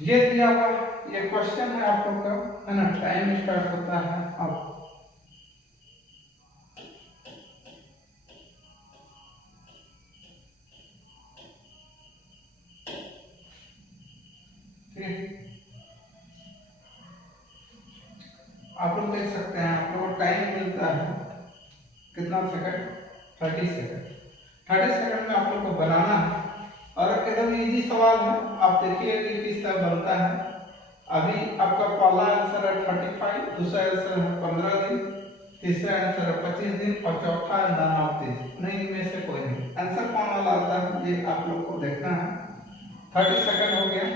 ये दिया हुआ ये क्वेश्चन है आप लोग का, है ना। टाइम स्टार्ट होता है अब। आप लोग देख सकते हैं, आप लोग को टाइम मिलता है कितना सेकंड, 30 सेकंड। 30 सेकंड में आप लोग को बनाना है और एकदम इजी सवाल है। आप देखिए कि किस तरह बनता है। अभी आपका पहला आंसर है 35, दूसरा आंसर है 15 दिन, तीसरा आंसर है 25 दिन और चौथा है 29 नहीं, इनमें से कोई नहीं। आंसर कौन वाला आता है ये आप लोग को देखना है। 30 सेकंड हो गया,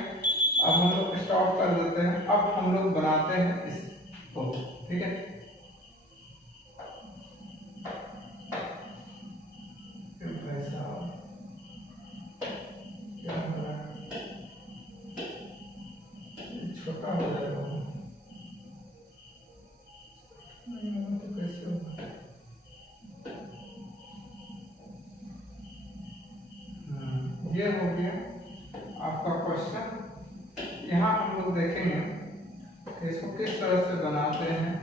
अब हम लोग स्टॉप कर देते हैं। अब हम लोग बनाते हैं इसको, ठीक है। छोटा हो जाएगा तो कैसे होगा। ये हो गया आपका क्वेश्चन। यहाँ हम लोग देखेंगे कि इसको किस तरह से बनाते हैं।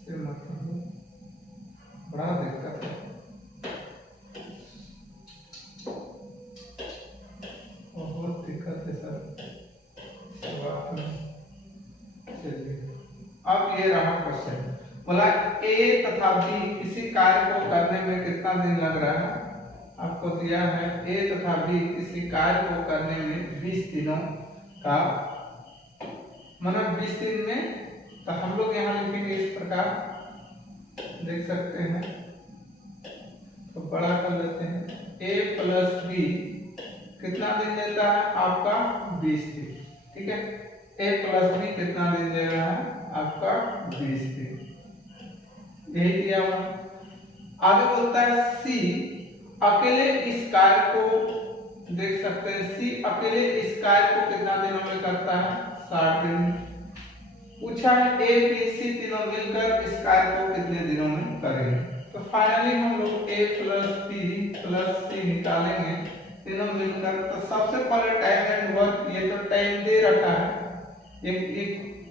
से मतलब बड़ा दिक्कत है, बहुत दिक्कत है सर शुरुआत में। चलिए अब ये रहा क्वेश्चन, बोला ए तथा बी किसी कार्य को करने में कितना दिन लग रहा है। आपको दिया है ए तथा बी किसी कार्य को करने में 20 दिनों का, मतलब 20 दिन में। तो हम लोग यहाँ लिखेंगे इस प्रकार, देख सकते हैं। तो बड़ा कर लेते हैं, ए प्लस बी कितना दिन लेता है आपका 20 दिन, ठीक है। ए प्लस बी कितना दिन ले रहा है आपका 20 दिन, यही दिया हुआ। आगे बोलता है सी अकेले इस कार्य को, देख सकते हैं सी अकेले इस कार्य को कितना दिनों में करता है 60 दिन। पूछा है ए बी सी तीनों मिलकर इस कार्य को कितने दिनों में करेंगे। तो फाइनली हम लोग ए प्लस बी प्लस सी निकालेंगे तीनों मिलकर। तो सबसे पहले टाइम एंड वर्क, ये तो टाइम दे रखा है, ये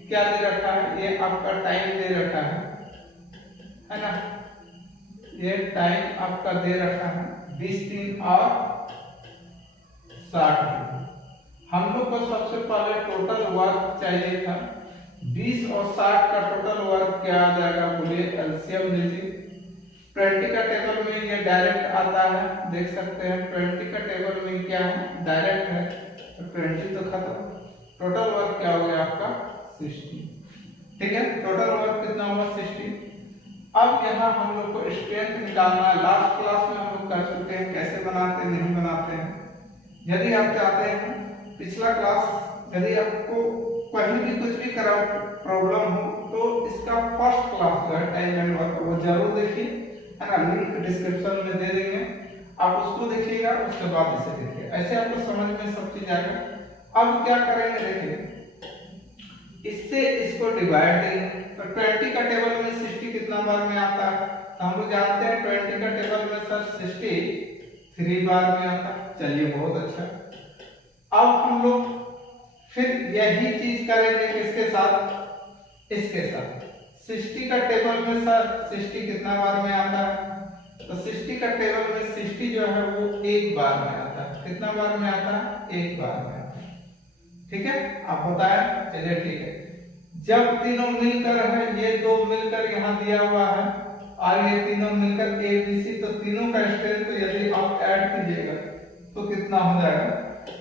क्या दे रखा है, ये आपका टाइम दे रखा है ना। ये टाइम आपका दे रखा है 20 दिन और 60 दिन। हम लोग को सबसे पहले टोटल वर्क चाहिए था, 20 और 60 का टोटल वर्क क्या आ जाएगा, बोलिए एलसीएम लीजिए। 20 का टेबल में ये डायरेक्ट आता है, देख सकते हैं 20 का टेबल में क्या है, डायरेक्ट है। तो 20 तो खत्म, टोटल वर्क क्या हो गया आपका 60, ठीक है। टोटल वर्क कितना हुआ 60। अब यहाँ हम लोग को स्ट्रेंथ निकालना है। लास्ट क्लास में हम लोग कर चुके हैं कैसे बनाते हैं, नहीं बनाते हैं। यदि आप चाहते हैं पिछला क्लास, यदि आपको कहीं भी कुछ भी करा प्रॉब्लम हो तो इसका फर्स्ट क्लास जो है टाइम एंड वर्क वो जरूर देखिए, है ना। लिंक डिस्क्रिप्शन में दे देंगे, आप उसको देखिएगा, उसके बाद इसे देखिए, ऐसे आपको समझ में सब चीज आएगा। अब क्या करेंगे देखिए, इससे इसको डिवाइड देंगे। तो 20 का टेबल में 60 कितना बार में आता है, तो हम लोग जानते हैं 20 का टेबल में सर 60 3 बार में आता है। चलिए बहुत अच्छा। अब हम लोग फिर यही चीज करेंगे किसके साथ, इसके साथ। 60 का टेबल में सर 60 कितना बार में आता है, तो 60 का टेबल में 60 जो है वो एक बार में आता है। कितना बार में आता है, एक बार में आता है, ठीक है। आप बताएं, चलिए ठीक है। जब तीनों मिलकर है, ये दो मिलकर यहाँ दिया हुआ है और ये तीनों मिलकर ए बी सी, तो तीनों का स्ट्रेंथ को यदि आप ऐड कीजिएगा तो कितना हो जाएगा,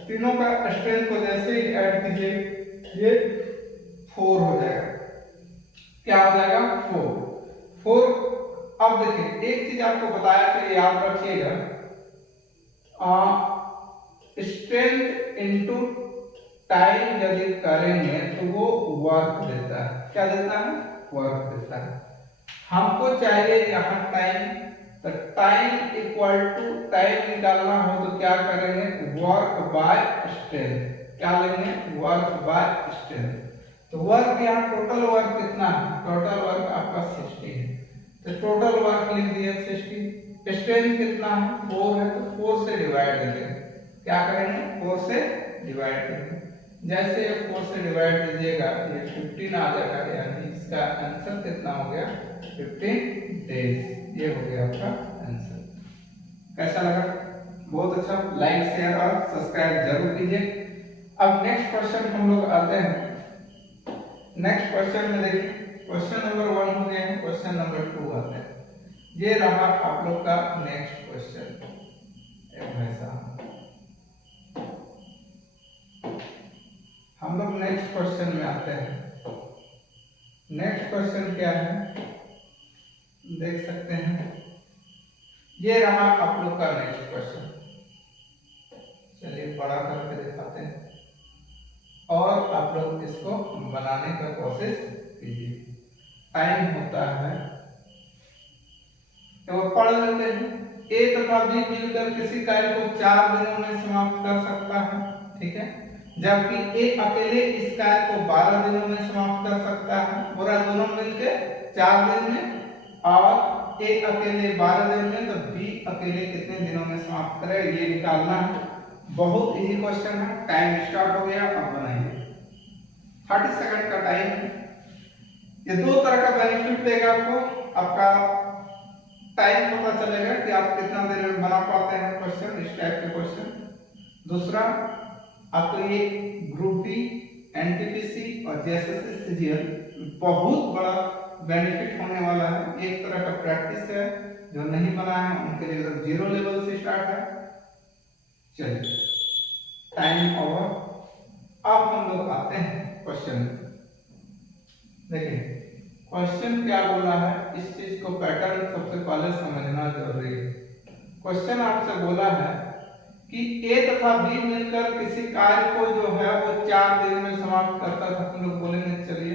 तीनों का स्ट्रेंथ को जैसे ही ऐड कीजिए ये 4 हो जाएगा। क्या हो जाएगा 4। अब देखिए एक चीज आपको बताया तो याद रखिएगा, स्ट्रेंथ इनटू टाइम यदि करेंगे तो वो वर्क देता है। क्या देता है, वर्क देता है। हमको चाहिए यहाँ टाइम, तो टाइम इक्वल टू टाइम निकालना हो तो क्या करेंगे, वर्क बाय स्ट्रेंथ। क्या लेंगे, वर्क बाय स्ट्रेंथ। तो वर्क यहाँ टोटल वर्क कितना है, टोटल वर्क आपका 60 है, तो टोटल वर्क लिख दिया 60। स्ट्रेंथ कितना है 4 है, तो 4 से डिवाइड कर देंगे। क्या करेंगे 4 से डिवाइड करेंगे। जैसे 4 से डिवाइड कीजिएगा ये 15 आ जाएगा, यानी इसका आंसर कितना हो गया 15 डेज। ये हो गया आपका आंसर। कैसा लगा? बहुत अच्छा। लाइक शेयर और सब्सक्राइब जरूर कीजिए। अब नेक्स्ट क्वेश्चन हम लोग आते हैं। नेक्स्ट क्वेश्चन में देखिए, क्वेश्चन नंबर 1 हो गया है, क्वेश्चन नंबर 2 आते हैं। ये रहा आप लोग का नेक्स्ट क्वेश्चन। हम लोग नेक्स्ट क्वेश्चन में आते हैं। नेक्स्ट क्वेश्चन क्या है देख सकते हैं। ये रहा आप लोग का नेक्स्ट क्वेश्चन। चलिए बड़ा करके दिखाते हैं और आप लोग इसको बनाने का कोशिश कीजिए। टाइम होता है तो पढ़ लेते हैं। ए तथा बी मिलकर किसी कार्य को 4 दिनों में समाप्त कर सकता है, ठीक है, जबकि ए अकेले इस कार्य को 12 दिनों में समाप्त कर सकता है। पूरा दोनों मिलकर 4 दिन में और ए अकेले 12 दिन में, तो बी अकेले कितने दिनों में समाप्त करे ये निकालना है। बहुत इजी क्वेश्चन है। टाइम स्टार्ट हो गया, अब बनाइए। 30 सेकंड का टाइम है। ये दो तरह का बेनिफिट देगा आपको। आपका टाइम पता चलेगा कि आप कितना देर में बना पाते हैं क्वेश्चन, इस टाइप के क्वेश्चन। दूसरा आपको ये ग्रुप डी, एनटीपीसी और जेएसएससी सीजीएल बहुत बड़ा बेनिफिट होने वाला है। एक तरह का प्रैक्टिस है। जो नहीं बना है उनके लिए तो 0 लेवल से स्टार्ट है। चलिए टाइम ओवर। अब हम लोग आते हैं क्वेश्चन। देखिए क्वेश्चन क्या बोला है, इस चीज को पैटर्न सबसे पहले समझना जरूरी है। क्वेश्चन आपसे बोला है कि ए तथा बी मिलकर किसी कार्य को जो है वो 4 दिन में समाप्त करता था। हम लोग बोलेंगे चलिए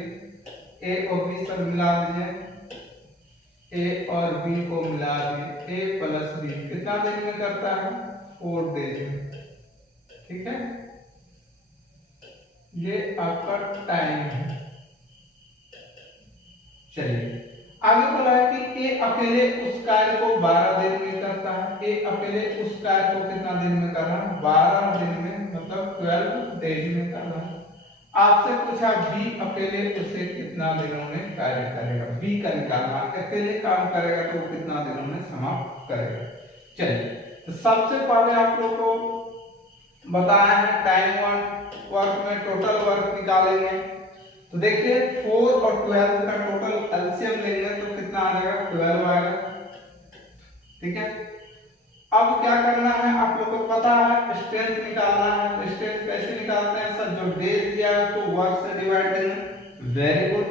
ए और बी सब मिला दीजिए, ए और बी को मिला दिए, ए प्लस बी कितना दिन में करता है 4 डेज में, ठीक है। ये आपका टाइम है। चलिए आगे बोला है कि ए अकेले उस कार्य को 12 दिन में करता है। ए अकेले उस कार्य को कितना दिन में कर रहा है 12 दिन में, मतलब 12 डेज में कर रहा है। आपसे पूछा बी अकेले उसे कितना दिनों में कार्य करेगा, बी का निकालना। अकेले काम करेगा तो कितना दिनों में समाप्त करेगा। चलिए तो सबसे पहले आप लोग को बताया है टाइम वर्क में टोटल वर्क निकालेंगे। तो देखिए 4 और 12 का टोटल एलसीएम लेंगे तो कितना आ जाएगा 12 आएगा, ठीक है। अब क्या करना है आप लोगों को पता है, स्ट्रेंथ निकालना है। तो स्ट्रेंथ कैसे निकालते हैं सर, जो डेज दिया है उसको वर्क से डिवाइड करेंगे। Very good.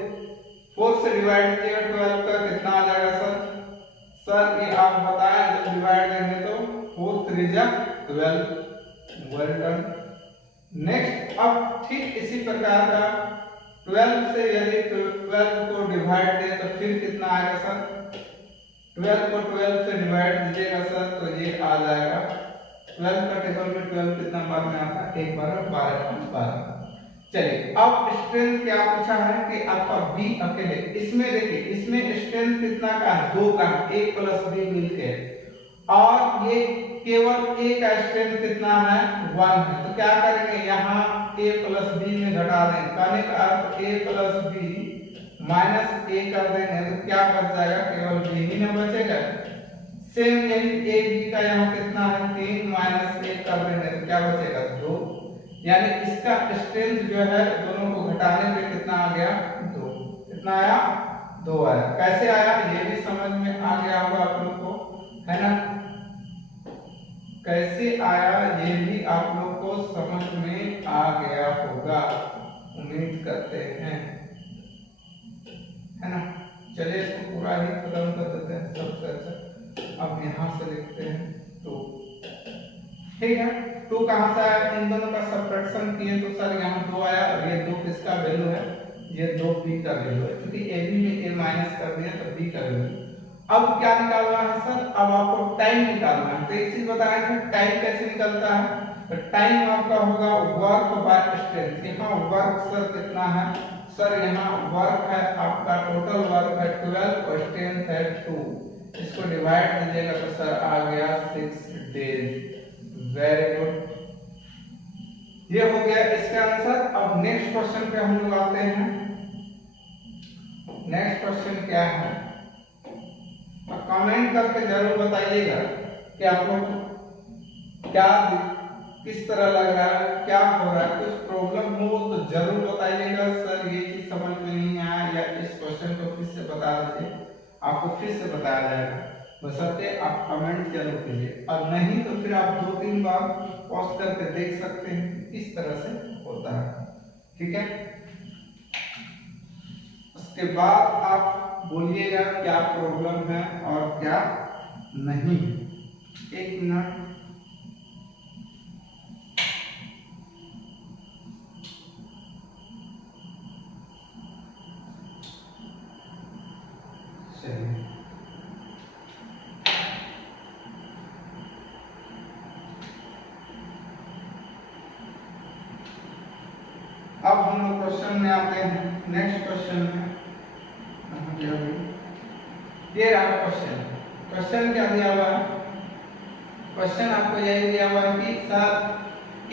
4 से डिवाइड किया 12 का कितना आ जाएगा सर ये आप बताएं। जब डिवाइड करेंगे तो 4 3 जा 12। Well done. नेक्स्ट अब ठीक इसी प्रकार का 12 से यदि 12 को डिवाइड दें तो फिर कितना आएगा सर, 12 को 12 से डिवाइड दीजिएगा सर तो ये आ जाएगा 12 का टेबल में 12 कितना बार में आता है, एक बार 12। चलिए अब स्ट्रेंथ क्या पूछा है कि आपका बी अकेले, इसमें देखिए इसमें स्ट्रेंथ कितना का है 2 का, a प्लस बी मिलके, और ये केवल a का स्ट्रेंथ कितना है 1 है। तो क्या करेंगे यहाँ a प्लस बी में घटा दें, कहने का अर्थ a plus B minus a कर देंगे तो क्या बच जाएगा, केवल b ही ना बचेगा। सेम यही a b का यहाँ कितना है 3 माइनस 1 कर देंगे तो क्या बचेगा 2। यानी इसका स्ट्रेंथ जो है दोनों को घटाने पे कितना आ गया 2। कितना आया 2 आया। कैसे आया ये भी समझ में आ गया होगा आप लोग को, है ना। कैसे आया ये भी आप लोग को समझ में आ गया होगा, उम्मीद करते हैं, है ना। चलिए इसको पूरा ही खत्म कर देते हैं सबसे अच्छा। अब यहाँ से लिखते हैं 2, ठीक है। 2 कहाँ से आया, इन दोनों का सब्ट्रैक्शन किए तो सर यहाँ 2 आया, और ये 2 किसका वैल्यू है, ये 2 बी का वैल्यू है, क्योंकि ए बी में ए माइनस कर दिया तो बी का वैल्यू। अब क्या निकालना है सर, अब आपको टाइम निकालना है। तो एक चीज बताया था टाइम कैसे निकलता है, तो टाइम आपका होगा वर्क बाय स्ट्रेंथ। यहाँ वर्क सर कितना है सर, यहाँ वर्क है आपका टोटल वर्क है 12 और स्ट्रेंथ है 2, इसको डिवाइड कीजिएगा तो सर आ गया 6 डेज। Very good. ये हो गया इसका आंसर। अब नेक्स्ट क्वेश्चन पे हम लोग आते हैं। नेक्स्ट क्वेश्चन क्या है, कमेंट करके जरूर बताइएगा कि आप लोग क्या किस तरह लग रहा है, क्या हो रहा है। कुछ प्रॉब्लम हो तो जरूर बताइएगा, सर ये चीज समझ में नहीं आया, या इस क्वेश्चन को फिर से बता दीजिए, आपको फिर से बताया जाएगा। बशर्ते आप कमेंट जरूर कीजिए, और नहीं तो फिर आप 2-3 बार पॉज करके देख सकते हैं किस तरह से होता है। ठीक है, उसके बाद आप बोलिएगा क्या प्रॉब्लम है और क्या नहीं। 1 मिनट। चलिए, अब हम लोग क्वेश्चन में आते हैं। नेक्स्ट क्वेश्चन में ये रहा क्वेश्चन। क्वेश्चन क्या दिया हुआ है, क्वेश्चन आपको यही दिया हुआ है कि सर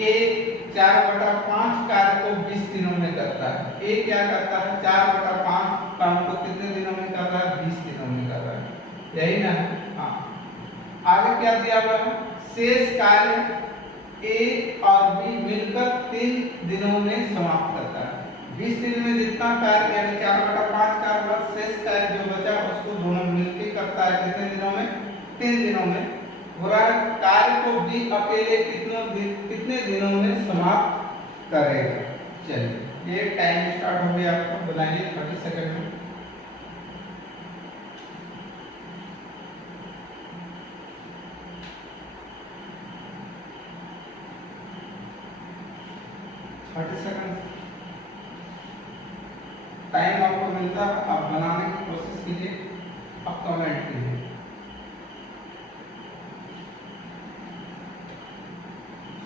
ए 4/5 कार्य को 20 दिनों में करता है। ए क्या करता है, 4/5 काम को कितने दिनों में कर रहा है, 20 दिनों में कर रहा है, यही ना है। हाँ, आगे क्या दिया हुआ है, शेष कार्य ए और बी मिलकर 3 दिनों में समाप्त करता है। 20 दिन में जितना कार्य यानी 4/5 कार्य शेष कार्य जो बचा उसको दोनों मिलकर करता है कितने दिनों में, 3 दिनों में। हो रहा है कार्य को बी अकेले कितने दिनों में समाप्त करेगा। चलिए, ये टाइम स्टार्ट हो गया, आपको बनाइए 30 सेकंड में। टाइम आपको मिलता है, आप बनाने की कोशिश कीजिए, आप कमेंट कीजिए।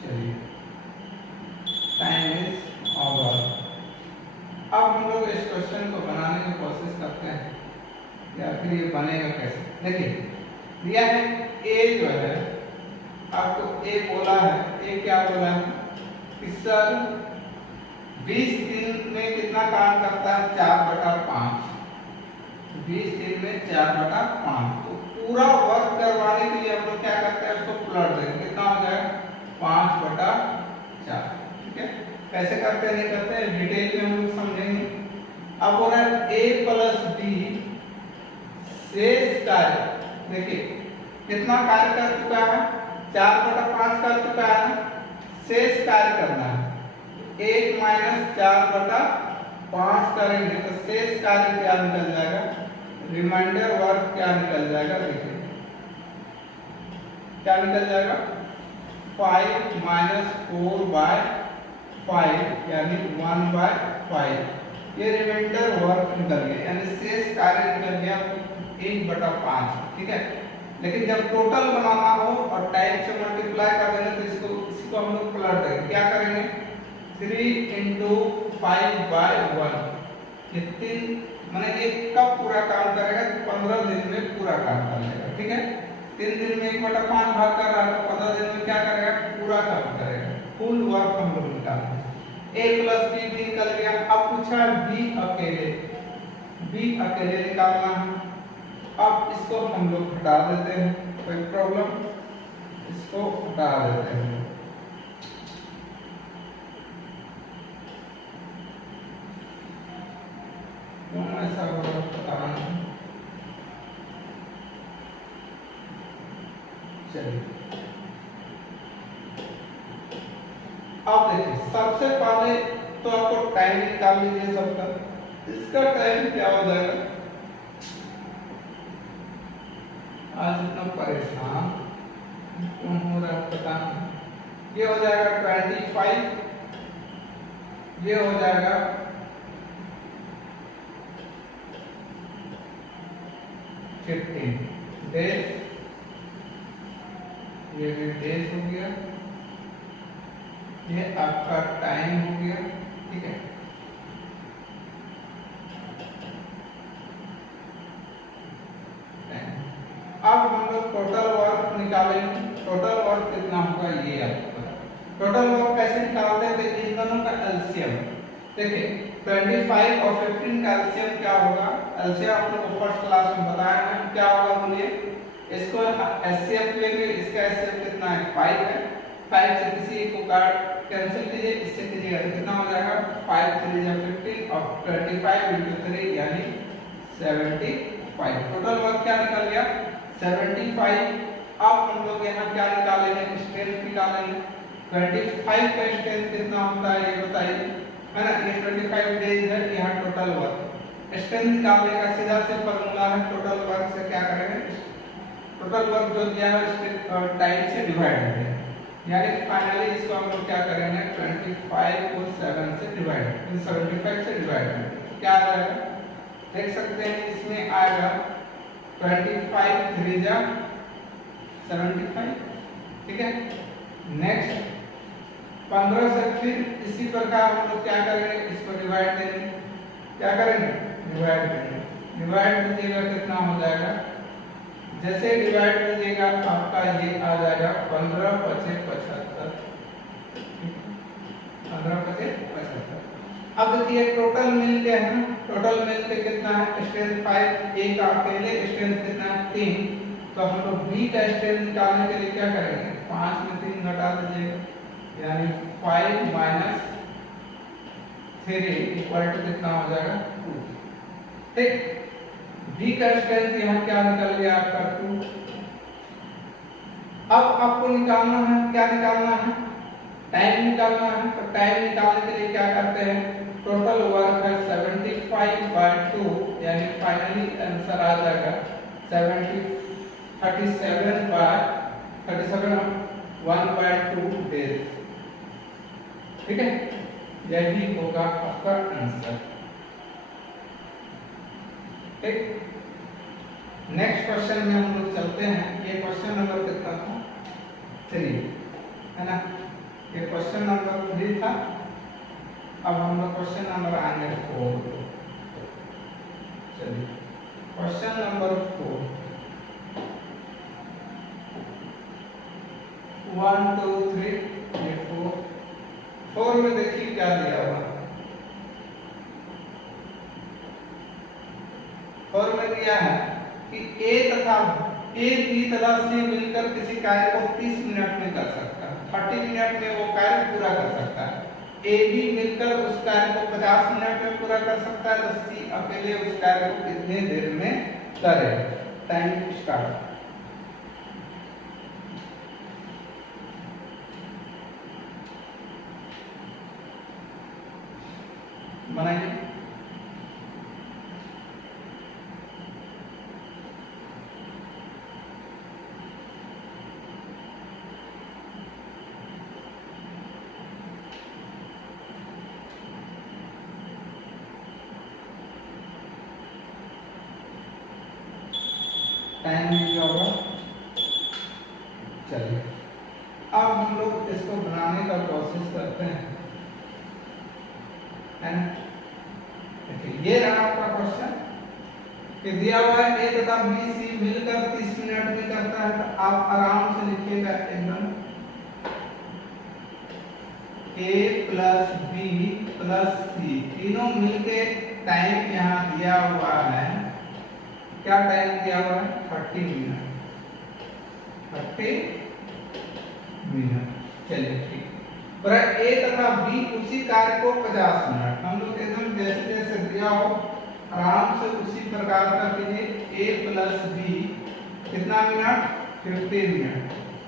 चलिए, टाइम इज ओवर। अब हम लोग इस क्वेश्चन को बनाने की कोशिश करते हैं या फिर ये बनेगा कैसे। देखिए, दिया है ए जो है, आपको ए बोला है, ए क्या बोला है कि सर 20 दिन में कितना काम करता है, 4/5। 20 दिन में 4/5। तो पूरा वर्क करवाने के लिए हम लोग क्या करते हैं, उसको प्लॉट देंगे, कितना हो जाएगा 5/4। ठीक है, कैसे करते हैं नहीं करते हैं डिटेल में हम लोग समझेंगे। अब हो रहा है ए प्लस बी शेष कार्य, देखिए कितना कार्य कर चुका है, 4/5 कर चुका है, शेष कार्य करना है 1 - 4/5 करेंगे तो शेष कार्य क्या निकल जाएगा, रिमाइंडर वर्क क्या निकल जाएगा। देखिए क्या निकल जाएगा, 5 - 4/5 यानी 1/5। ये रिमाइंडर वर्क निकल गया, यानी शेष कार्य निकल गया 1/5। ठीक है, लेकिन जब टोटल बनाना हो और टाइम से मल्टीप्लाई कर देंगे तो इसको हम लोग पलट देंगे। क्या करेंगे, 3 × 5/1। ये 3 माने ये कब पूरा काम करेगा, 15 दिन में पूरा काम कर लेगा। ठीक है, 3 दिन में 1/5 भाग कर रहा है तो 15 दिन में क्या करेगा, पूरा काम करेगा, फुल वर्क हम लोग निकालते हैं। a + b भी निकल गया। अब पूछा b अकेले निकालना है। अब इसको हम लोग हटा देते हैं, कोई प्रॉब्लम, इसको हटा देते हैं। क्यों ऐसा हो रहा है पता नहीं। चलिए, अब देखिए सबसे पहले तो आपको टाइम निकाल लीजिए सबका। इसका टाइम क्या हो जाएगा, आज इतना परेशान क्यों हो रहा है पता नहीं। ये हो जाएगा 25, ये हो जाएगा 15 डेज, ये भी डेज हो गया, ये आपका टाइम हो गया। ठीक है, अब हम लोग टोटल वर्क निकालेंगे। टोटल वर्क कितना होगा ये आपको पता। टोटल वर्क कैसे, निकालते हैं तो इन दोनों का एलसीएम देखिए 25 और 15 का एलसीएम क्या होगा। एलसीएम आप लोगों को फर्स्ट क्लास में बताया है क्या होगा बोलिए। इसको एचसीएफ लेंगे, इसका एचसीएफ कितना है 5 है। 5 से किसी एक को काट कैंसिल कीजिए, इससे कीजिएगा कितना हो जाएगा 5 3 या 15 और 25 into 3 यानी 75। टोटल वर्क क्या निकल गया 75। अब हम लोग यहाँ क्या निकालेंगे स्ट्रेंथ निकालेंगे। 25 का स्ट्रेंथ कितना होता है ये बताइए, है ना। ये 25 डेज है, यहाँ टोटल वर्क स्ट्रेंथ निकालने का सीधा से फॉर्मूला है टोटल वर्क से क्या करेंगे टोटल वर्क जो दिया है टाइम से डिवाइड करेंगे, यानी फाइनली इसको हम लोग क्या करेंगे 25 को 7 से डिवाइड 75 से डिवाइड करेंगे क्या आ जाएगा देख सकते हैं इसमें आएगा 25 3 जा 75। ठीक है। नेक्स्ट 15 से फिर इसी प्रकार हम लोग क्या करेंगे इसको डिवाइड देंगे, क्या करेंगे डिवाइड करेंगे। डिवाइड कीजिएगा कितना हो जाएगा, जैसे डिवाइड कीजिएगा आपका ये आ जाएगा 15 25 75। 15 25 75। अब देखिए टोटल मिल के है, टोटल मिल के कितना है स्ट्रेंथ 5, ए का अकेले स्ट्रेंथ कितना है 3। तो हम लोग बी का स्ट्रेंथ निकालने के लिए क्या करेंगे 5 में 3 घटा दीजिएगा यानी 5 माइनस 3 इक्वल टू कितना हो जाएगा 2। ठीक। बी का स्ट्रेंथ यहाँ क्या निकल गया आपका 2। अब आपको निकालना है क्या निकालना है टाइम निकालना है। तो टाइम निकालने के लिए क्या करते हैं टोटल वर्क है 75/2 यानी फाइनली आंसर आ जाएगा 1/2 डेज। ठीक है, यही होगा आपका आंसर। ठीक। नेक्स्ट क्वेश्चन में हम लोग चलते हैं। ये क्वेश्चन नंबर कितना था 3 है ना, ये क्वेश्चन नंबर 3 था। अब हम लोग क्वेश्चन नंबर आएंगे 4। चलिए क्वेश्चन नंबर 4 1 2 3 ये 4 में देखिए क्या दिया हुआ। 4 में दिया है कि ए बी तथा सी मिलकर किसी कार्य को 30 मिनट में कर सकता है, 30 मिनट में वो कार्य पूरा कर सकता है। ए बी मिलकर उस कार्य को 50 मिनट में पूरा कर सकता है, तो सी अकेले उस कार्य को कितने देर में करे। Time start. बनाइए। टाइम दिया होगा। चलिए अब हम लोग इसको बनाने का कोशिश करते हैं, है ना। देखिए ये रहा आपका क्वेश्चन कि दिया हुआ है ए तथा बी सी मिलकर 30 मिनट में करता है। तो आप आराम से लिखिएगा एकदम ए प्लस बी प्लस सी तीनों मिलके टाइम यहाँ दिया हुआ है। क्या टाइम दिया हुआ है 30 मिनट। 30 मिनट। चलिए ठीक। और ए तथा बी उसी कार्य को 50 मिनट। हम लोग एकदम जैसे जैसे दिया हो आराम से उसी प्रकार का कीजिए। ए प्लस बी कितना मिनट 50 मिनट।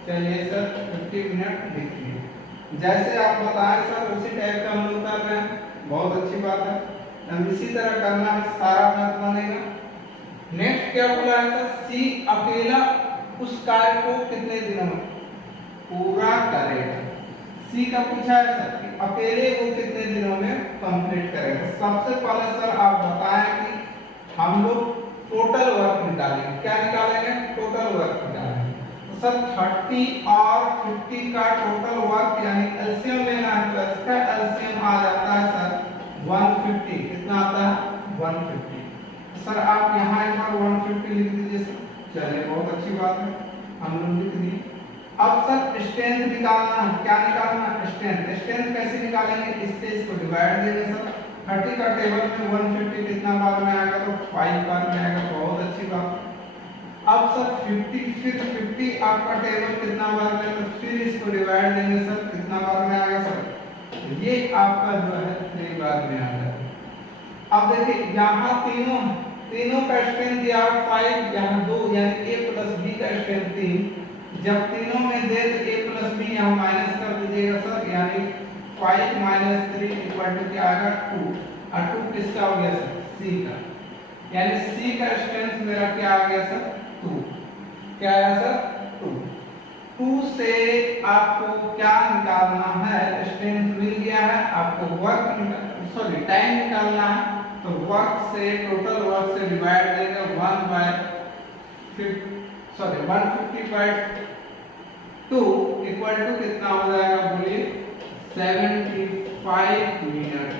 चलिए सर 50 मिनट लिखिए। जैसे आप बताएं सर उसी टाइप का हम लोग कर रहे हैं, बहुत अच्छी बात है। हम इसी तरह करना है, सारा मैथ बनेगा। नेक्स्ट क्या बोला है सर सी अकेला उस कार्य को कितने दिनों में पूरा करेगा। सी का पूछा है सर कि अकेले वो कितने दिनों में कंप्लीट करेगा। सबसे पहले सर आप बताएं कि हम लोग टोटल वर्क निकालेंगे। क्या निकालेंगे टोटल वर्क निकालेंगे। तो सर 30 और 50 का टोटल वर्क यानी एलसीएम लेना है, तो इसका एलसीएम आ जाता है सर 150। कितना आता है 150। सर आप यहाँ एक बार 150 लिख दीजिए सर। चलिए बहुत अच्छी बात है, हम लोग लिख दिए। अब सर स्ट्रेंथ निकालना है। क्या निकालना है स्ट्रेंथ। स्ट्रेंथ का निकालेंगे, इससे इसको डिवाइड देंगे सर। 30 का टेबल में 150 कितना बार में आएगा, तो 5 बार में आएगा, बहुत अच्छी बात। अब सर 50 फिर 50 आपका टेबल कितना बार में, तो फिर इसको डिवाइड देंगे सर, कितना बार में आएगा सर, ये आपका जो है 3 बार में आ जाएगा। अब देखिए यहाँ तीनों का स्ट्रेंथ दिया 5, यहाँ 2 यानी a प्लस b का स्ट्रेंथ 3। जब तीनों में दे तो a प्लस b यहाँ माइनस कर दीजिएगा सर, यानी 5 माइनस 3 इक्वल टू क्या आएगा 2, और 2 किसका हो गया सर, c का, यानी c का स्ट्रेंथ मेरा क्या आ गया सर 2, क्या आया सर 2। 2 से आपको क्या निकालना है, स्ट्रेंथ मिल गया है, आपको टाइम निकालना है, तो वर्क से टोटल वर्क से डिवाइड देंगे 150/2 इक्वल टू कितना हो जाएगा बोलिए 75 मिनट,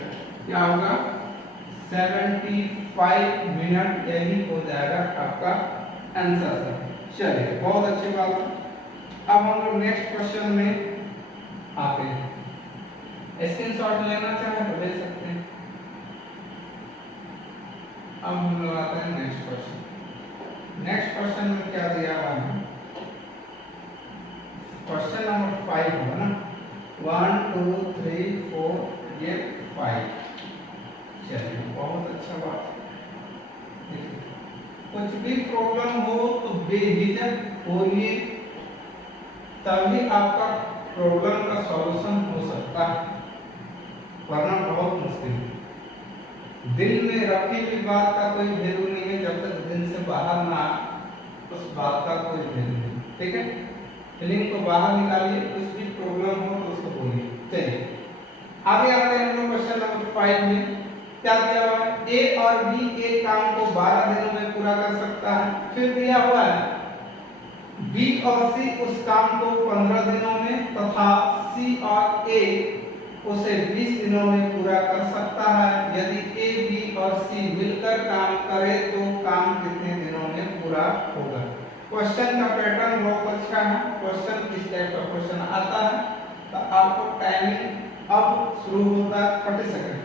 क्या होगा 75 मिनट, यही हो जाएगा आपका आंसर सर। चलिए बहुत अच्छी बात है। अब हम लोग नेक्स्ट क्वेश्चन में आते हैं, स्क्रीनशॉट लेना चाहे तो ले सकते हैं। अब हम लोग आते हैं नेक्स्ट क्वेश्चन। नेक्स्ट क्वेश्चन में क्या दिया हुआ है, क्वेश्चन नंबर 5 होगा ना, 1 2 3 4 ये 5। चलिए बहुत अच्छा बात है। कुछ भी प्रॉब्लम हो तो बेझिझक बोलिए, तभी आपका प्रॉब्लम का सॉल्यूशन हो सकता है, वरना बहुत मुश्किल है। दिल में रखी हुई बात का कोई वैल्यू नहीं है, जब तक दिल से बाहर ना उस बात का कोई वैल्यू नहीं, ठीक है। फीलिंग को बाहर निकालिए, कुछ भी प्रॉब्लम हो तो उसको बोलिए। चलिए आगे आते हैं हम लोग क्वेश्चन नंबर 5 में। क्या दिया हुआ है, ए और बी एक काम को 12 दिनों में पूरा कर सकता है। फिर दिया हुआ है बी और सी उस काम को 15 दिनों में तथा सी और ए उसे 20 दिनों में पूरा कर सकता है। यदि ए बी और सी मिलकर काम करे तो काम कितने दिनों में पूरा होगा। क्वेश्चन का पैटर्न बहुत अच्छा है। क्वेश्चन किस टाइप का क्वेश्चन आता है, तो आपको टाइमिंग अब शुरू होता है 30 सेकंड।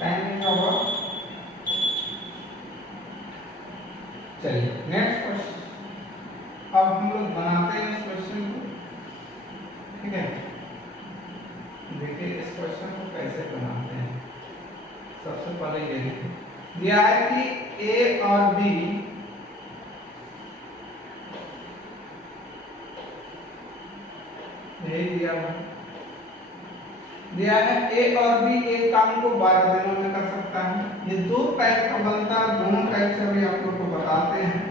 टाइमिंग होगा। चलिए नेक्स्ट क्वेश्चन अब हम लोग बनाते हैं इस क्वेश्चन को, ठीक है। देखिए इस क्वेश्चन को कैसे बनाते हैं। सबसे पहले ये दिया है कि ए और बी दिया है ए और बी एक काम को 12 दिनों में कर सकता है। ये दो टाइप का बनता है, दोनों टाइप से अभी आप लोग को बताते हैं।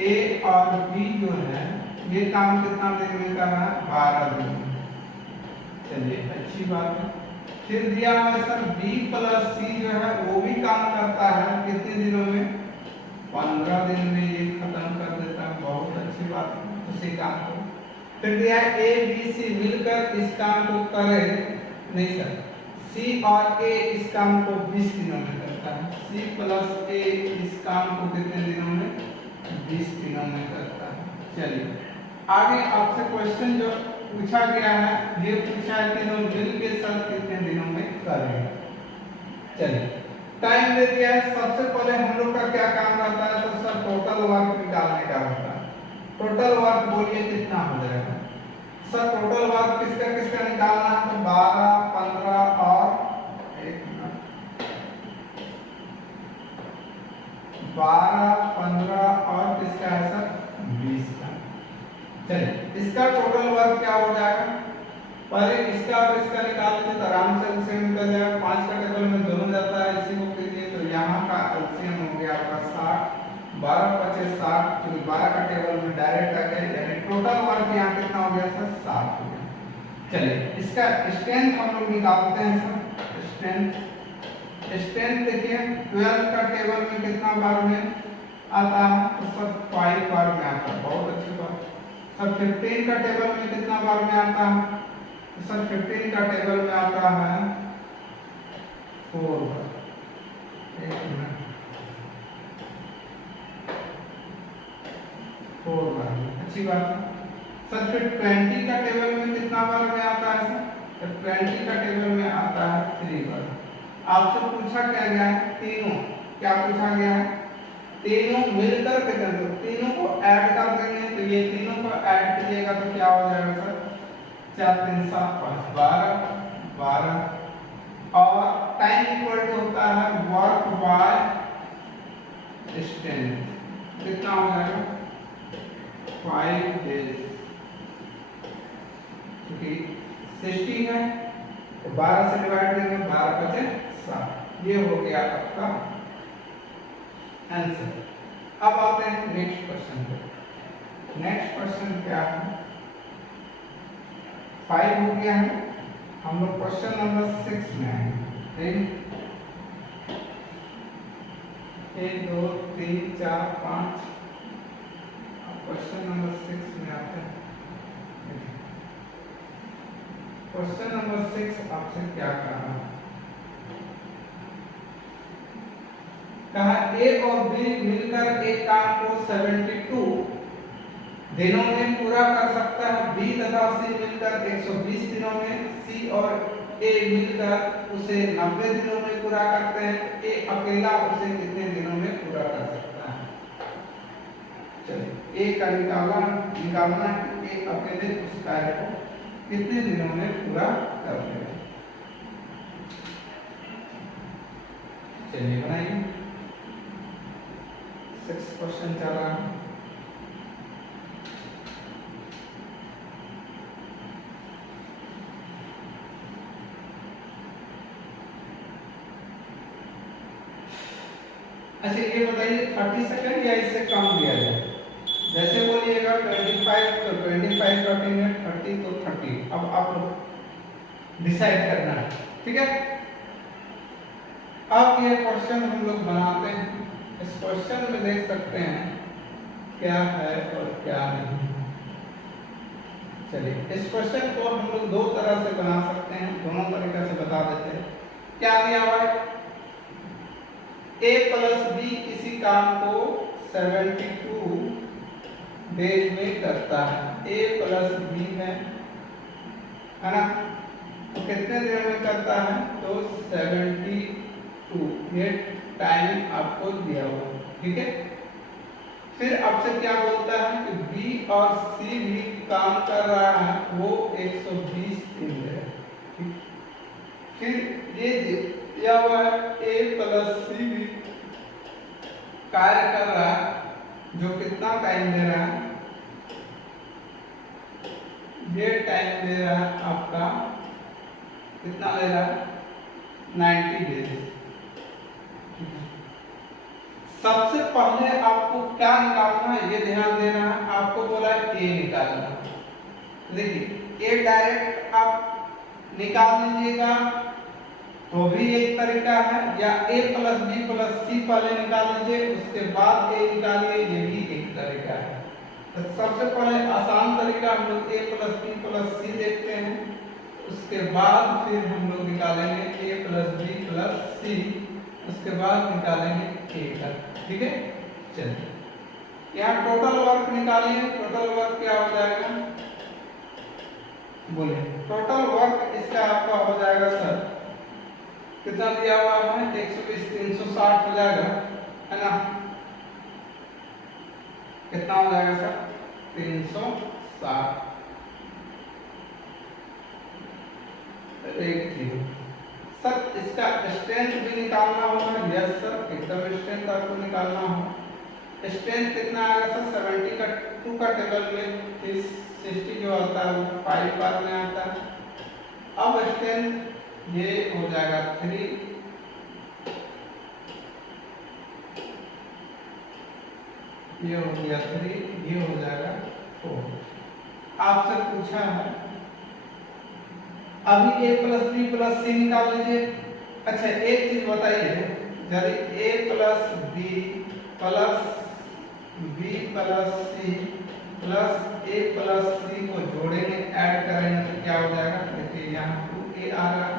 ए और बी जो है ये काम कितना दिन में कर रहा है, 12 दिन में। चलिए अच्छी बात है। फिर दिया हुआ है सर बी प्लस सी जो है वो भी काम करता है कितने दिनों में, 15 दिन में ये खत्म कर देता है। बहुत अच्छी बात है उसी काम को। फिर दिया है ए बी सी मिलकर इस काम को करे, नहीं सर सी और ए इस काम को 20 दिनों में करता है। सी प्लस ए इस काम को कितने दिनों में, 20 दिनों में करता है। चलिए आगे आपसे क्वेश्चन जो पूछा गया है ये पूछा है कि दोनों मिल के सर कितने दिनों में करेगा। चलिए टाइम दे दिया है। सबसे पहले हम लोग का क्या काम रहता है, तो सर टोटल वर्क निकालने का होता है। टोटल वर्क बोलिए कितना हो जाएगा सर, टोटल वर्क किसका किसका निकालना है, तो 12 15 और 12 15 और किसका है सर 20 का। चलिए इसका टोटल वर्क क्या हो जाएगा, पहले इसका और इसका निकाल लेते तो आराम से एलसीएम निकल जाएगा। 5 का टेबल में दोनों जाता है, इसी को कीजिए तो यहाँ का एलसीएम हो गया आपका 60, 12 25 60, क्योंकि 12 का टेबल में डायरेक्ट आ गया, यानी टोटल वर्क यहाँ कितना हो गया सर 60 हो गया। चलिए इसका स्ट्रेंथ हम लोग निकालते हैं सर। स्ट्रेंथ 12 का टेबल में कितना बार में आता है? तो सर 5 बार में आता है। बहुत अच्छी बात। सर 15 का टेबल में कितना बार में आता है? तो सर 15 का टेबल में आता है 4 बार। एक मिनट, 4 बार। अच्छी बात है। सर फिर 20 का टेबल में कितना बार में आता है? सर 20 का टेबल में आता है 3 बार। आपसे पूछा क्या गया है? तीनों। क्या पूछा गया है? तीनों मिलकर कितने? तो तीनों को ऐड कर देंगे, तो ये तीनों को ऐड कीजिएगा तो क्या हो जाएगा सर? 4 3 7 5 12 12। और टाइम इक्वल टू होता है वर्क बाय स्ट्रेंथ। कितना हो जाएगा? 5 डेज। क्योंकि 60 है तो 12 से डिवाइड करेंगे, 12 बचे 7। ये हो गया आपका आंसर। अब आते हैं नेक्स्ट क्वेश्चन पे। नेक्स्ट क्वेश्चन क्या है? 5 हो गया है। हम लोग क्वेश्चन नंबर 6 में आए। 1 2 3 4 5। क्वेश्चन नंबर 6 में आते हैं। क्वेश्चन नंबर 6 आपसे क्या कहा? कहा ए और बी मिलकर एक काम को 72 दिनों में पूरा कर सकता है। बी तथा सी मिलकर 120 दिनों में, सी और ए मिलकर उसे 90 दिनों में पूरा करते हैं। ए अकेला उसे कितने दिनों में पूरा कर सकता है? चलिए, ए का निकालना है। ए अकेले उस कार्य को कितने दिनों में पूरा कर लेगा? चलिए बनाइए। 6 क्वेश्चन चल रहा है। अच्छा ये बताइए 30 सेकंड या इससे कम दिया जाए? जैसे बोलिएगा 25 तो 25 काटेंगे, 30 तो 30। अब आप लोग डिसाइड करना है, ठीक है? अब ये क्वेश्चन हम लोग बनाते हैं। इस क्वेश्चन में देख सकते हैं क्या है और क्या नहीं। चलिए, इस क्वेश्चन को हम लोग दो तरह से बना सकते हैं, दोनों तरीके से बता देते हैं। क्या दिया हुआ है? a प्लस बी किसी काम को 72 डेज में करता है। a प्लस बी है ना? तो कितने देर में करता है? तो 72। ये टाइम आपको दिया हुआ, ठीक है? फिर आपसे क्या बोलता है कि बी और सी भी काम कर रहा है, वो 120 दिन है, ठीक? फिर ये दिया हुआ है a प्लस सी भी कार्य कर रहा है, जो कितना टाइम ले रहा है? ये टाइम ले रहा है आपका, कितना ले रहा है? 90 डेज। सबसे पहले आपको क्या निकालना है, ये ध्यान देना है। आपको बोला है ए निकालना। देखिए, ए डायरेक्ट आप निकाल लीजिएगा तो भी एक तरीका है, या a प्लस बी प्लस सी पहले निकाल लीजिए, उसके बाद a निकालिए, ये भी एक तरीका है। तो सबसे पहले आसान तरीका हम लोग a प्लस बी प्लस सी देखते हैं, उसके बाद फिर हम लोग निकालेंगे a प्लस बी प्लस सी, उसके बाद निकालेंगे a का, ठीक है? चलिए, यहाँ टोटल वर्क निकालिए। टोटल वर्क क्या हो जाएगा? बोलिए। टोटल वर्क इसका आपका हो जाएगा सर, कितना दिया हुआ है? 120 360 हो जाएगा, है ना? कितना हो जाएगा सर? 360। एक जीरो। सर इसका स्ट्रेंथ भी निकालना होगा। यस सर, एकदम स्ट्रेंथ आपको निकालना होगा। स्ट्रेंथ कितना आएगा सर? 70 का 2 का टेबल में 60 जो आता है वो 5 बार में आता है। अब स्ट्रेंथ ये हो जाएगा 3, ये हो गया 3, ये हो जाएगा 4। आपसे पूछा है अभी a plus B plus C निकाल लीजिए। अच्छा एक चीज बताइए, यदि a plus B plus B plus C plus a plus C को जोड़ेंगे, ऐड करेंगे तो क्या हो जाएगा? देखिए यहाँ 2a आ रहा,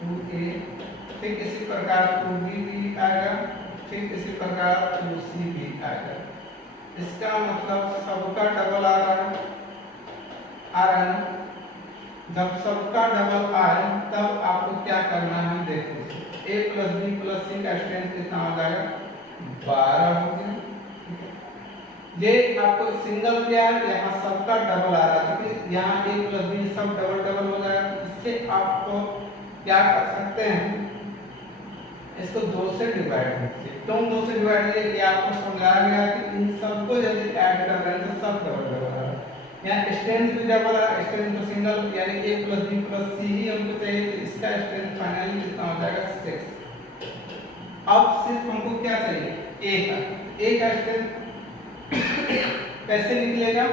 2a, ठीक इसी प्रकार 2b भी आएगा, ठीक इसी प्रकार 2c भी आएगा। इसका मतलब सबका डबल आ रहा है ना। जब सबका डबल आए तब आपको क्या करना है, देख लीजिए a प्लस बी प्लस सी का स्ट्रेंथ कितना हो जाएगा? 12 हो गया। ये आपको सिंगल क्या है, यहाँ सबका डबल आ रहा है, क्योंकि यहाँ a प्लस बी सब डबल डबल हो जाएगा। इससे आपको क्या कर सकते हैं, इसको 2 से डिवाइड कीजिए। क्यों 2 से डिवाइड किया? ये आपको समझाया गया कि इन सबको यदि ऐड कर रहे हैं तो सब डबल डबल आ रहा है। यहाँ स्ट्रेंथ भी डबल आ रहा है, स्ट्रेंथ तो सिंगल यानी a प्लस बी प्लस सी ही हमको चाहिए, तो इसका स्ट्रेंथ फाइनली कितना हो जाएगा? 6। अब सिर्फ हमको क्या चाहिए? a का स्ट्रेंथ कैसे निकलेगा?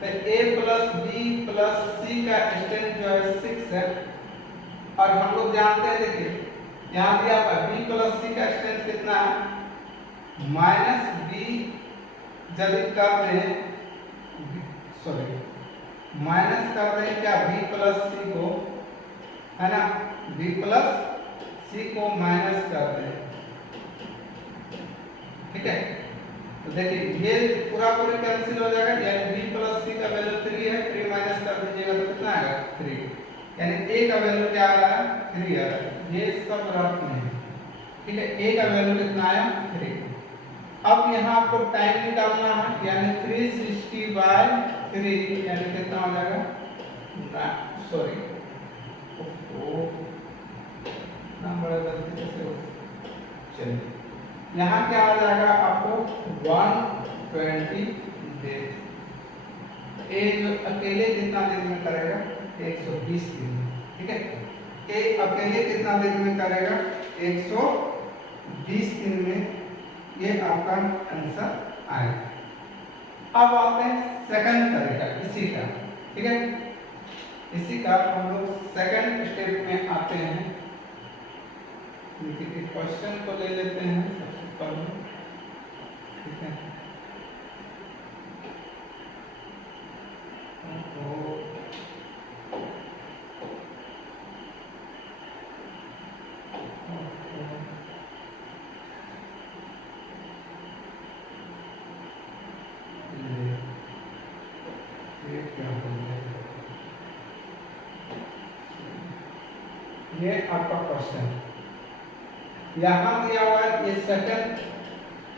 तो a प्लस बी प्लस सी का स्ट्रेंथ जो है 6 है, और हम लोग जानते हैं, देखिए यहाँ दिया हुआ b प्लस सी का स्ट्रेंथ कितना है? माइनस बी यदि कर दें, सॉरी माइनस कर दें क्या b प्लस सी को, है ना, b प्लस सी को माइनस कर दें, ठीक है। तो देखिए ये पूरा पूरी कैंसिल हो जाएगा, यानी b प्लस सी का वैल्यू 3 है, 3 माइनस कर दीजिएगा तो कितना आएगा? 3, यानी a का वैल्यू क्या आ रहा है? 3 आ रहा है। ये सब रफ में है, ठीक है। a का वैल्यू कितना आया? 3। अब यहाँ आपको टाइम निकालना है, यानी 360/3 यानी कितना हो जाएगा? सॉरी नंबर गलती कैसे हो, चलिए यहाँ क्या आ जाएगा आपको? 120 डेज। a जो अकेले कितना दिन में करेगा? 120 दिन में, ठीक है। a अकेले कितना दिन में करेगा? 120 दिन में, ये आपका आंसर आएगा। अब आते हैं सेकंड तरीका इसी का, ठीक है। इसी का हम लोग सेकंड स्टेप में आते हैं। क्वेश्चन को ले लेते हैं सबसे पहले, ठीक है। ये आपका क्वेश्चन यहाँ दिया हुआ है, ये सेकंड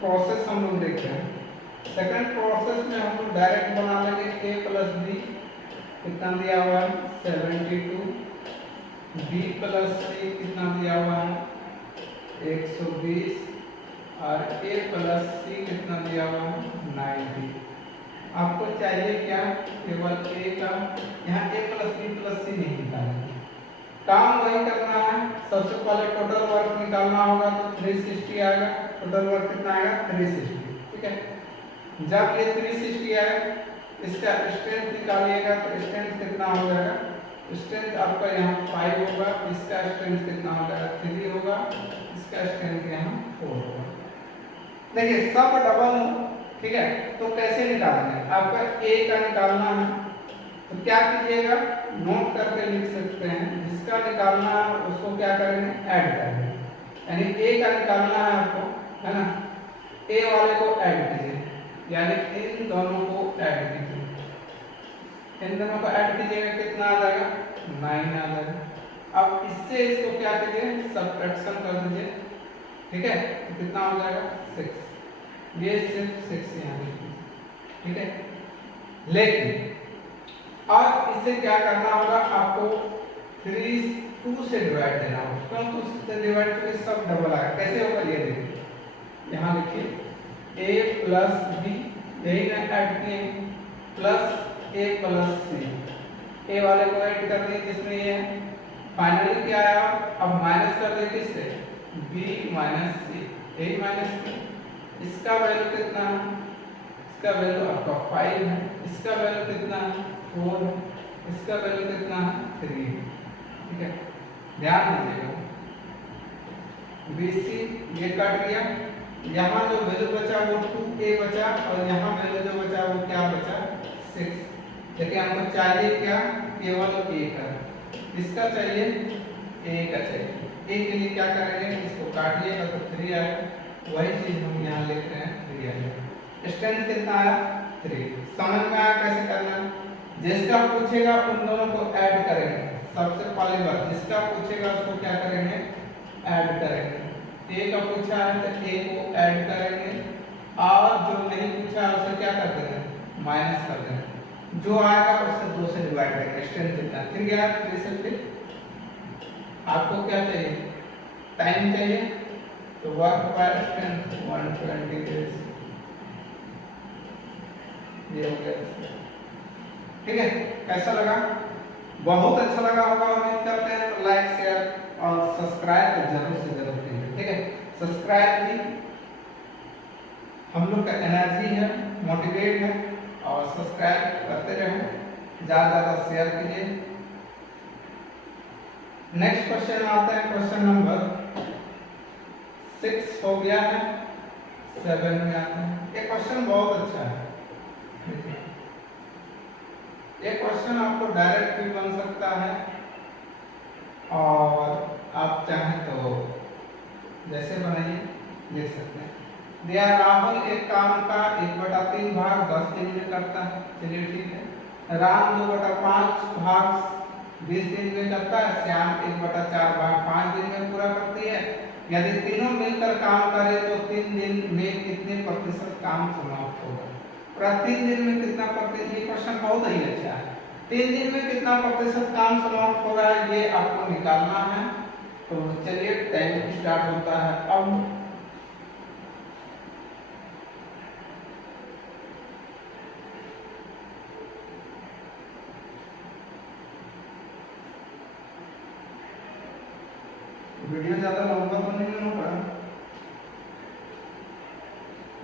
प्रोसेस हम लोग देखते हैं। सेकंड प्रोसेस में हम लोग डायरेक्ट बना लेंगे a प्लस बी, कितना दिया हुआ है? 72, b प्लस सी कितना दिया हुआ है? 120, और a प्लस सी कितना दिया हुआ है? 90। आपको चाहिए क्या? केवल a का, यहाँ a प्लस बी प्लस सी नहीं निकालेंगे, काम वही करना है। सबसे पहले टोटल वर्क निकालना होगा, तो 360 आएगा। टोटल वर्क कितना आएगा? 360, ठीक है। जब ये 360 आएगा, इसका स्ट्रेंथ निकालिएगा तो स्ट्रेंथ कितना हो जाएगा? स्ट्रेंथ आपका यहाँ 5 होगा, इसका स्ट्रेंथ कितना हो जाएगा? 3 होगा, इसका स्ट्रेंथ यहाँ 4 होगा। देखिए सब डबल हो, ठीक है। तो कैसे निकालेंगे? आपका a का निकालना है, तो क्या कीजिएगा? नोट करके लिख सकते हैं। जिसका निकालना है उसको क्या करेंगे? ऐड करेंगे, यानी a का निकालना है आपको, है ना। a वाले को ऐड कीजिए, यानी इन दोनों को ऐड कीजिए। इन दोनों को ऐड कीजिएगा, कितना आ जाएगा? 9 आ जाएगा। अब इससे इसको क्या कीजिए? सब्ट्रैक्शन कर दीजिए, ठीक है। तो कितना हो जाएगा? 6। ये सिर्फ 6 यहाँ लिखिए, ठीक है। लेकिन और इसे क्या करना होगा? आपको 2 से डिवाइड देना होगा। क्यों 2 से डिवाइड? क्योंकि सब डबल आएगा। कैसे होगा ये देखिए, यहाँ लिखिए a प्लस बी, यही ना ऐड किए, plus a plus C. a वाले को ऐड कर दिए, किसमें ये है? फाइनली क्या आया? अब माइनस कर दे किससे? b माइनस सी, यही माइनस सी। इसका वैल्यू कितना है? इसका वैल्यू आपका 5 है, इसका वैल्यू कितना है? 4 है, इसका वैल्यू कितना है? 3, ठीक है। ध्यान दीजिएगा, BC ये कट गया, यहाँ जो वैल्यू बचा वो 2a बचा और यहाँ वैल्यू जो बचा वो क्या बचा 6। देखिए हमको चाहिए क्या, केवल a का, इसका चाहिए a का चाहिए। a के लिए क्या करेंगे, इसको काटिएगा तो 3 आएगा, वही चीज हम यहाँ लिख रहे हैं 3 आएगा। स्ट्रेंथ कितना आया 3। समझ में आया कैसे करना, जिसका पूछेगा उन दोनों को ऐड करेंगे। सबसे पहली बात जिसका पूछेगा उसको क्या करेंगे, ऐड करेंगे। a का पूछा है तो a को ऐड करेंगे और जो नहीं पूछा है उसे क्या कर देंगे, माइनस कर देंगे। जो आएगा उसे 2 से डिवाइड करेंगे। स्ट्रेंथ कितना 3 गया, 3 से फिर आपको क्या चाहिए, टाइम चाहिए, तो वर्क बाय स्ट्रेंथ 120 ये हो गया। ठीक है, कैसा लगा, बहुत अच्छा लगा होगा उम्मीद करते हैं। तो लाइक शेयर और सब्सक्राइब तो जरूर से जरूर कीजिए। ठीक है, सब्सक्राइब भी हम लोग का एनर्जी है, मोटिवेट है, और सब्सक्राइब करते रहो, ज्यादा ज्यादा शेयर कीजिए। नेक्स्ट क्वेश्चन आते हैं, क्वेश्चन नंबर 6 हो गया है, 7 में आते हैं। ये क्वेश्चन बहुत अच्छा है। ये क्वेश्चन आपको डायरेक्ट भी बन सकता है और आप चाहें तो जैसे बनाइए लिख सकते हैं। दिया राहुल एक काम का 1/3 भाग 10 दिन में करता है, चलिए ठीक है। राम 2/5 भाग 20 दिन में करता है, श्याम 1/4 भाग 5 दिन में पूरा करती है। यदि तीनों मिलकर काम करें तो 3 दिन में कितने प्रतिशत काम समाप्त होगा। 3 दिन में कितना प्रतिशत, ये क्वेश्चन बहुत ही अच्छा है। 3 दिन में कितना प्रतिशत काम समाप्त हो रहा है ये आपको निकालना है। तो चलिए टाइम स्टार्ट होता है अब। वीडियो ज्यादा लंबा तो नहीं होगा,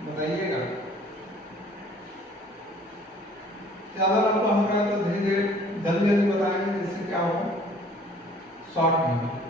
बताइएगा। ज्यादा लंबा हो रहा है तो धीरे धीरे जल्दी जल्दी बताएंगे, जिससे क्या होगा शॉर्ट में।